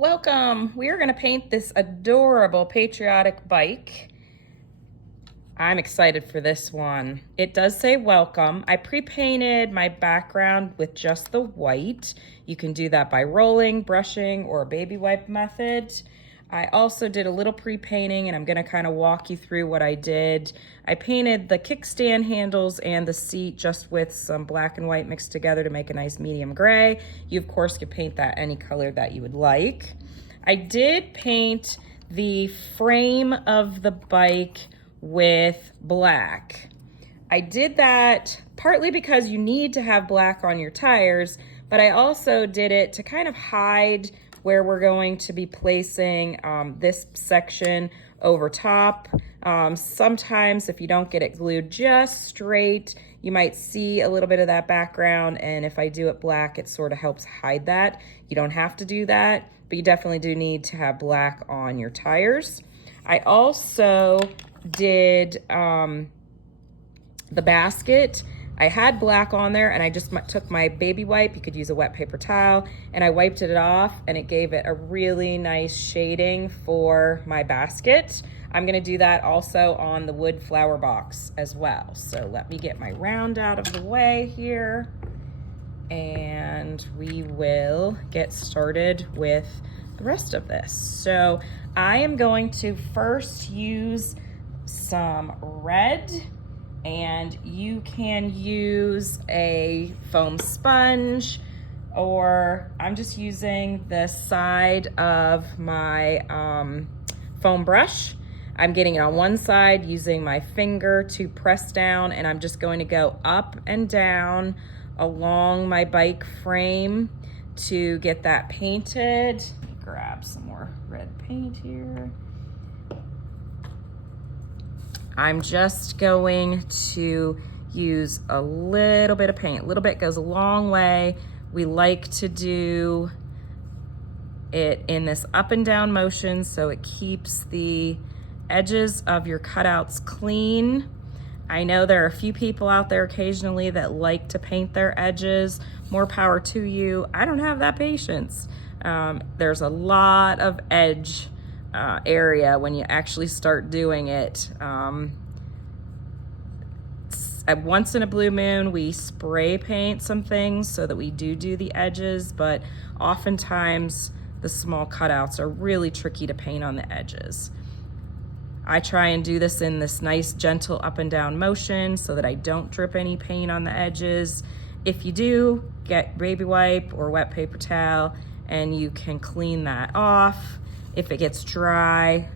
Welcome! We are going to paint this adorable patriotic bike. I'm excited for this one. It does say welcome. I pre-painted my background with just the white. You can do that by rolling, brushing, or a baby wipe method. I also did a little pre-painting, and I'm going to kind of walk you through what I did. I painted the kickstand handles and the seat just with some black and white mixed together to make a nice medium gray. You, of course, could paint that any color that you would like. I did paint the frame of the bike with black. I did that partly because you need to have black on your tires, but I also did it to kind of hide where we're going to be placing this section over top. Sometimes if you don't get it glued just straight, you might see a little bit of that background, and if I do it black, it sort of helps hide that. You don't have to do that, but you definitely do need to have black on your tires. I also did the basket. I had black on there, and I just took my baby wipe, you could use a wet paper towel, and I wiped it off, and it gave it a really nice shading for my basket. I'm gonna do that also on the wood flower box as well. So let me get my round out of the way here, and we will get started with the rest of this. So I am going to first use some red, and you can use a foam sponge, or I'm just using the side of my foam brush. I'm getting it on one side using my finger to press down, and I'm just going to go up and down along my bike frame to get that painted. Let me grab some more red paint here. I'm just going to use a little bit of paint. A little bit goes a long way. We like to do it in this up and down motion so it keeps the edges of your cutouts clean. I know there are a few people out there occasionally that like to paint their edges. More power to you. I don't have that patience. There's a lot of edge area when you actually start doing it. Once in a blue moon, we spray paint some things so that we do the edges, but oftentimes the small cutouts are really tricky to paint on the edges. I try and do this in this nice gentle up and down motion so that I don't drip any paint on the edges. If you do, get baby wipe or wet paper towel and you can clean that off. If it gets dry,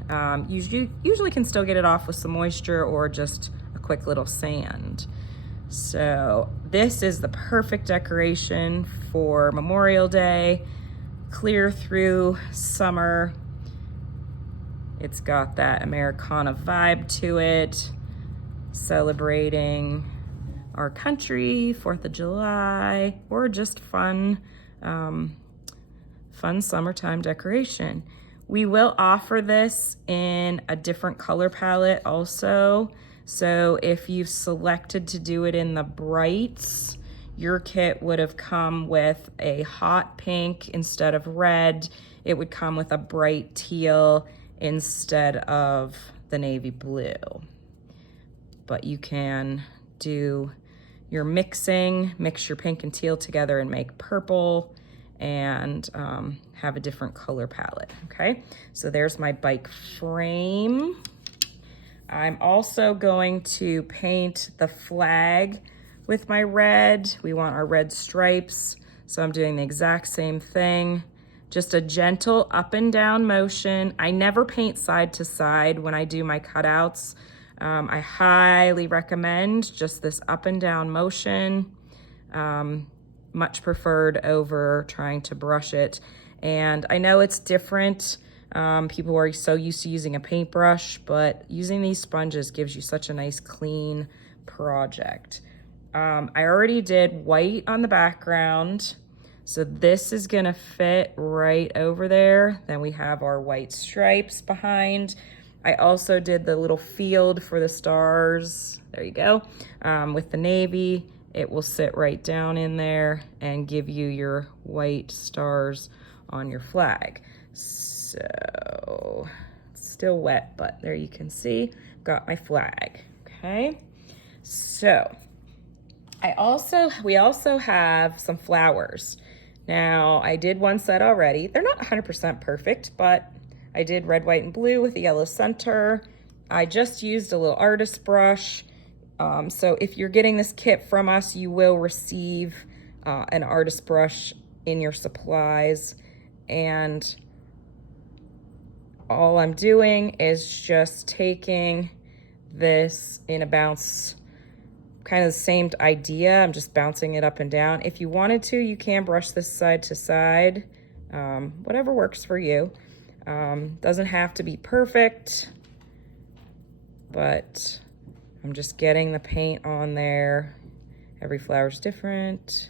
usually can still get it off with some moisture or just a quick little sand. So this is the perfect decoration for Memorial Day, clear through summer. It's got that Americana vibe to it, celebrating our country, 4th of July, or just fun summertime decoration. We will offer this in a different color palette also. So if you've selected to do it in the brights, your kit would have come with a hot pink instead of red. It would come with a bright teal instead of the navy blue. But you can do your mixing, mix your pink and teal together and make purple, and have a different color palette, okay? So there's my bike frame. I'm also going to paint the flag with my red. We want our red stripes, so I'm doing the exact same thing. Just a gentle up and down motion. I never paint side to side when I do my cutouts. I highly recommend just this up and down motion. Much preferred over trying to brush it. And I know it's different. People are so used to using a paintbrush, but using these sponges gives you such a nice clean project. I already did white on the background, so this is gonna fit right over there. Then we have our white stripes behind. I also did the little field for the stars, there you go, with the navy, it will sit right down in there and give you your white stars on your flag. So it's still wet, but there you can see, got my flag, okay? So we also have some flowers. Now, I did one set already. They're not 100% perfect, but I did red, white, and blue with a yellow center. I just used a little artist brush. So if you're getting this kit from us, you will receive an artist brush in your supplies. And all I'm doing is just taking this in a bounce, kind of the same idea. I'm just bouncing it up and down. If you wanted to, you can brush this side to side, whatever works for you. Doesn't have to be perfect, but I'm just getting the paint on there. Every flower's different.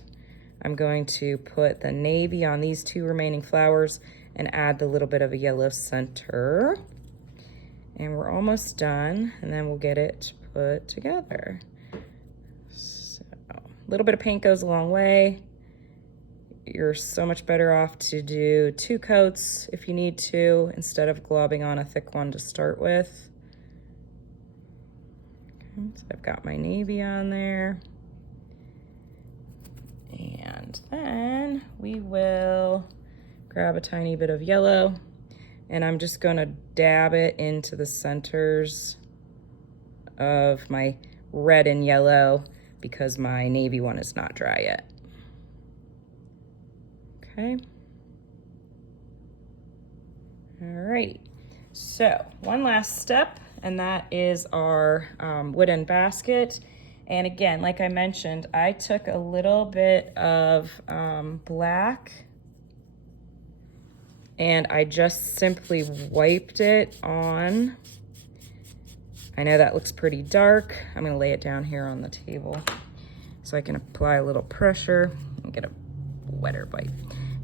I'm going to put the navy on these two remaining flowers and add the little bit of a yellow center. And we're almost done, and then we'll get it put together. So, a little bit of paint goes a long way. You're so much better off to do 2 coats if you need to, instead of globbing on a thick one to start with. Okay, so I've got my navy on there. And then we will grab a tiny bit of yellow, and I'm just gonna dab it into the centers of my red and yellow because my navy one is not dry yet. Okay. Alrighty. So one last step, and that is our wooden basket. And again, like I mentioned, I took a little bit of black and I just simply wiped it on. I know that looks pretty dark. I'm gonna lay it down here on the table so I can apply a little pressure and get a wetter wipe.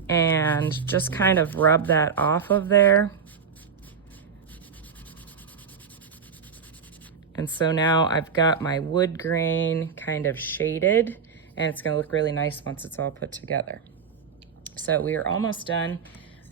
And just kind of rub that off of there. And so now I've got my wood grain kind of shaded, and it's gonna look really nice once it's all put together. So we are almost done.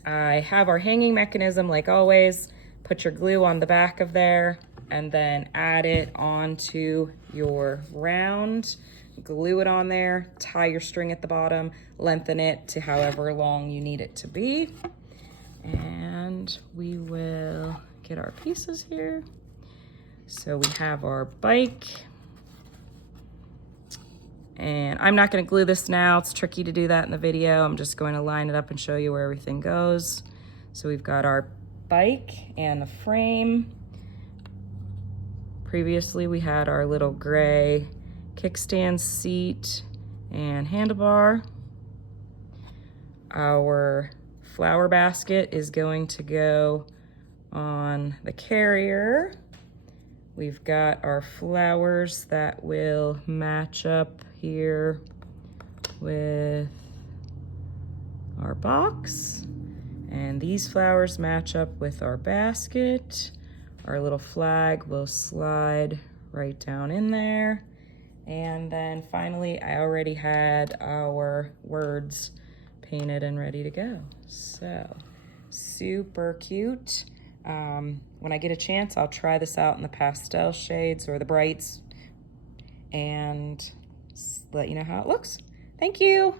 I have our hanging mechanism like always. Put your glue on the back of there and then add it onto your round. Glue it on there, tie your string at the bottom, lengthen it to however long you need it to be. And we will get our pieces here. So we have our bike. And I'm not gonna glue this now. It's tricky to do that in the video. I'm just going to line it up and show you where everything goes. So we've got our bike and the frame. Previously we had our little gray kickstand seat and handlebar. Our flower basket is going to go on the carrier. We've got our flowers that will match up here with our box. And these flowers match up with our basket. Our little flag will slide right down in there. And then finally, I already had our words painted and ready to go. So, super cute. When I get a chance, I'll try this out in the pastel shades or the brights and let you know how it looks. Thank you.